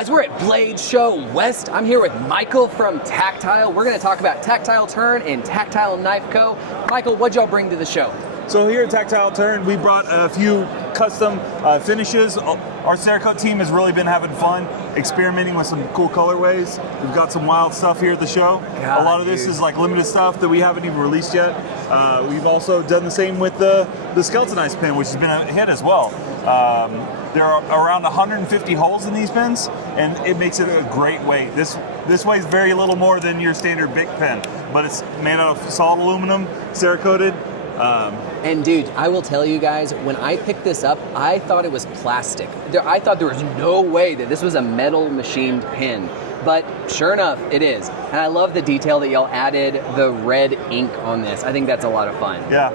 guys, we're at Blade Show West. I'm here with Michael from Tactile. We're going to talk about Tactile Turn and Tactile Knife Co. Michael, what'd y'all bring to the show? So here at Tactile Turn, we brought a few custom finishes. Our Cerakote team has really been having fun experimenting with some cool colorways. We've got some wild stuff here at the show. God, a lot of this is like limited stuff that we haven't even released yet. We've also done the same with the skeletonized pin, which has been a hit as well. There are around 150 holes in these pins, and it makes it a great weight. This weighs very little more than your standard big pin, but it's made out of solid aluminum, Cerakoted. And dude, I will tell you guys, when I picked this up, I thought it was plastic. I thought there was no way that this was a metal machined pin. But sure enough, it is. And I love the detail that y'all added the red ink on this. I think that's a lot of fun. Yeah.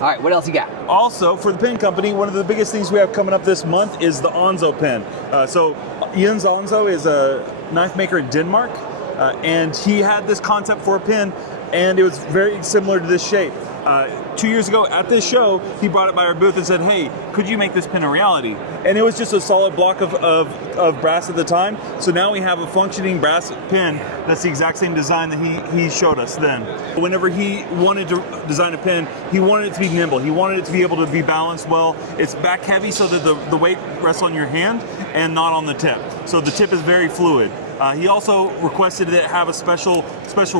All right, what else you got? Also, for the pin company, one of the biggest things we have coming up this month is the Onzo pin. So Jens Onzo is a knife maker in Denmark, and he had this concept for a pin, and it was very similar to this shape. 2 years ago at this show, he brought it by our booth and said, hey, could you make this pin a reality? And it was just a solid block of brass at the time. So now we have a functioning brass pin that's the exact same design that he showed us then. Whenever he wanted to design a pin, he wanted it to be nimble. He wanted it to be able to be balanced well. It's back heavy so that the weight rests on your hand and not on the tip. So the tip is very fluid. He also requested that it have a special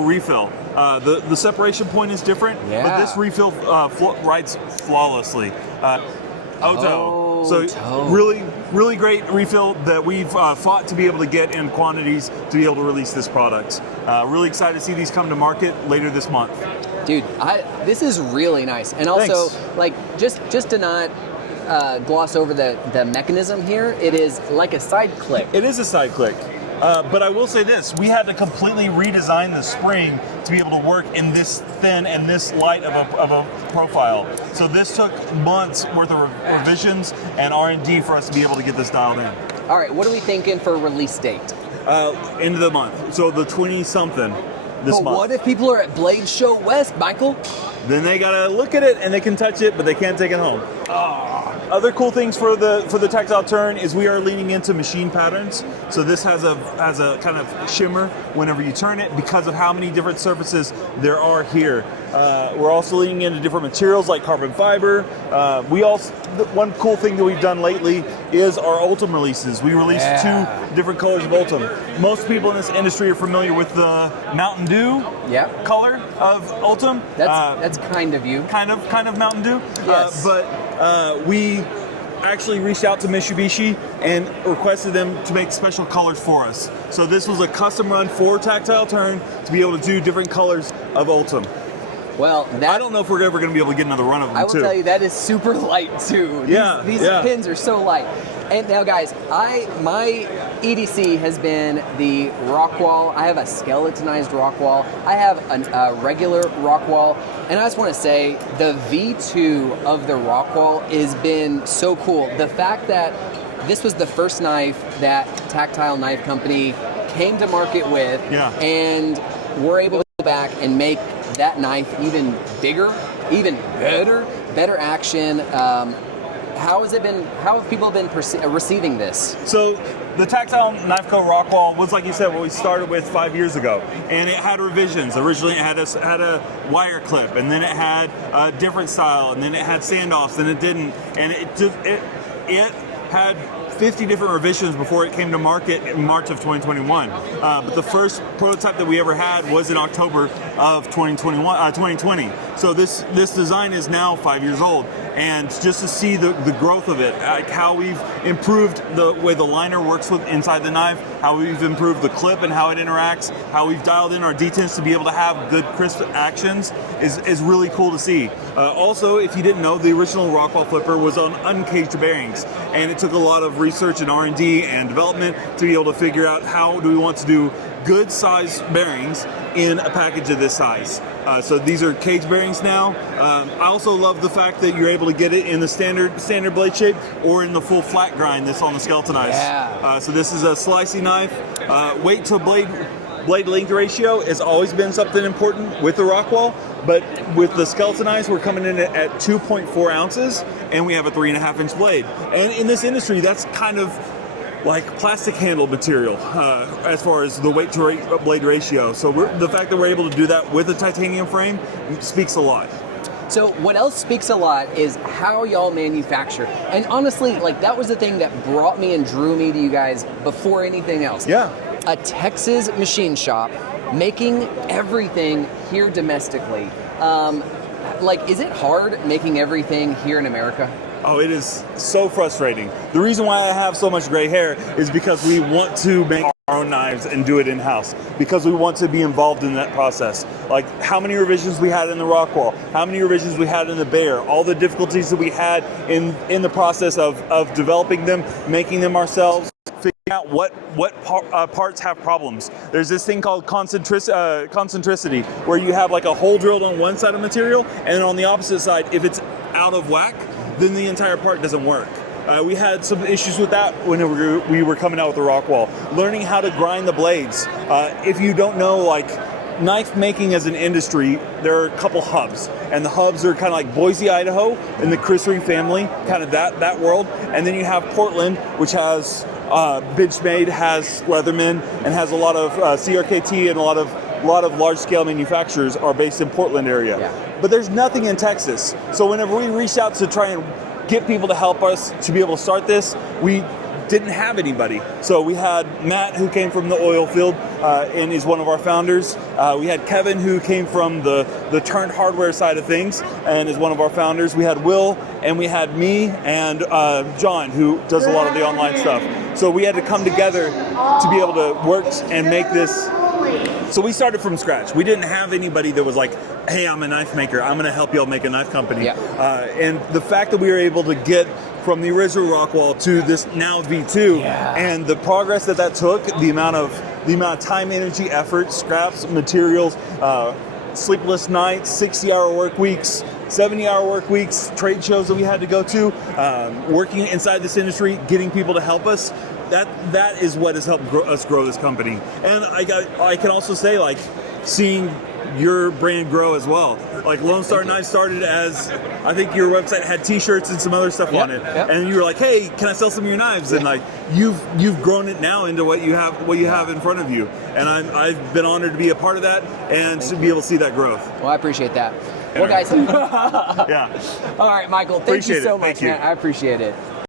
refill. The separation point is different, but this refill rides flawlessly. Oto. So really great refill that we've fought to be able to get in quantities to be able to release this product. Really excited to see these come to market later this month. Dude, this is really nice. And also, like, just to not gloss over the mechanism here, it is like a side click. It is a side click. But I will say this, we had to completely redesign the spring to be able to work in this thin and this light of a profile. So this took months worth of revisions and R&D for us to be able to get this dialed in. All right, what are we thinking for release date? End of the month, so the 20-something this month. But what if people are at Blade Show West, Michael? Then they gotta look at it and they can touch it, but they can't take it home. Other cool things for the Tactile Turn is we are leaning into machine patterns. So this has a kind of shimmer whenever you turn it because of how many different surfaces there are here. We're also leaning into different materials like carbon fiber. One cool thing that we've done lately is our Ultim releases. We released 2 different colors of Ultim. Most people in this industry are familiar with the Mountain Dew color of Ultim. That's kind of you. Kind of Mountain Dew. Yes. But we actually reached out to Mitsubishi and requested them to make special colors for us. So this was a custom run for Tactile Turn to be able to do different colors of Ultim. Well, I don't know if we're ever going to be able to get another run of them, I will tell you, that is super light, too. These pins are so light. And now, guys, my EDC has been the rock wall. I have a skeletonized rock wall. I have a regular rock wall. And I just want to say, the V2 of the rock wall has been so cool. The fact that this was the first knife that Tactile Knife Company came to market with, and we're able to go back and make that knife even bigger, even better action. How have people been receiving this? So the Tactile Knife Co. Rockwall was, like you said, what we started with 5 years ago, and it had revisions. Originally, it had a wire clip, and then it had a different style, and then it had standoffs, and it didn't, and it had 50 different revisions before it came to market in March of 2021. But the first prototype that we ever had was in October of 2020. So this design is now 5 years old. And just to see the growth of it, like how we've improved the way the liner works inside the knife, how we've improved the clip and how it interacts, how we've dialed in our detents to be able to have good crisp actions is really cool to see. Also, if you didn't know, the original Rockwall flipper was on uncaged bearings, and it took a lot of research and R&D and development to be able to figure out how do we want to do good size bearings in a package of this size. So these are cage bearings now. I also love the fact that you're able to get it in the standard blade shape or in the full flat grind that's on the skeletonized. So this is a slicing knife. Weight to blade length ratio has always been something important with the Rockwall, but with the skeletonized, we're coming in at 2.4 ounces, and we have a 3.5-inch blade. And in this industry, that's kind of like plastic handle material as far as the weight to blade ratio. So the fact that we're able to do that with a titanium frame speaks a lot. So what else speaks a lot is how y'all manufacture. And honestly, like that was the thing that brought me and drew me to you guys before anything else. Yeah. A Texas machine shop making everything here domestically. Like, is it hard making everything here in America? Oh, it is so frustrating. The reason why I have so much gray hair is because we want to make our own knives and do it in-house, because we want to be involved in that process. Like how many revisions we had in the Rockwall, how many revisions we had in the Bear, all the difficulties that we had in the process of developing them, making them ourselves, figuring out what parts have problems. There's this thing called concentricity, where you have like a hole drilled on one side of material, and then on the opposite side, if it's out of whack, then the entire part doesn't work. We had some issues with that whenever we were coming out with the Rockwall. Learning how to grind the blades. If you don't know, like, knife making as an industry, there are a couple hubs. And the hubs are kind of like Boise, Idaho, in the Chris Ring family, kind of that world. And then you have Portland, which has Benchmade, has Leatherman, and has a lot of CRKT, and a lot of large-scale manufacturers are based in Portland area. Yeah. But there's nothing in Texas. So whenever we reached out to try and get people to help us to be able to start this, we didn't have anybody. So we had Matt, who came from the oil field and is one of our founders. We had Kevin, who came from the turned hardware side of things and is one of our founders. We had Will, and we had me, and John, who does a lot of the online stuff. So we had to come together to be able to work and make this. So we started from scratch. We didn't have anybody that was like, hey, I'm a knife maker, I'm going to help y'all make a knife company. Yeah. And the fact that we were able to get from the original Rockwall to this now V2, and the progress that took, the amount of time, energy, effort, scraps, materials, sleepless nights, 60-hour work weeks, 70-hour work weeks, trade shows that we had to go to, working inside this industry, getting people to help us. That is what has helped us grow this company. And I can also say, like, seeing your brand grow as well. Like Lone Star Knives started as, I think your website had T-shirts and some other stuff on it, and you were like, "Hey, can I sell some of your knives?" And like you've grown it now into what you have in front of you, and I've been honored to be a part of that and to be able to see that growth. Well, I appreciate that. Well, guys. Yeah. All right, Michael. Thank you so much, man. I appreciate it.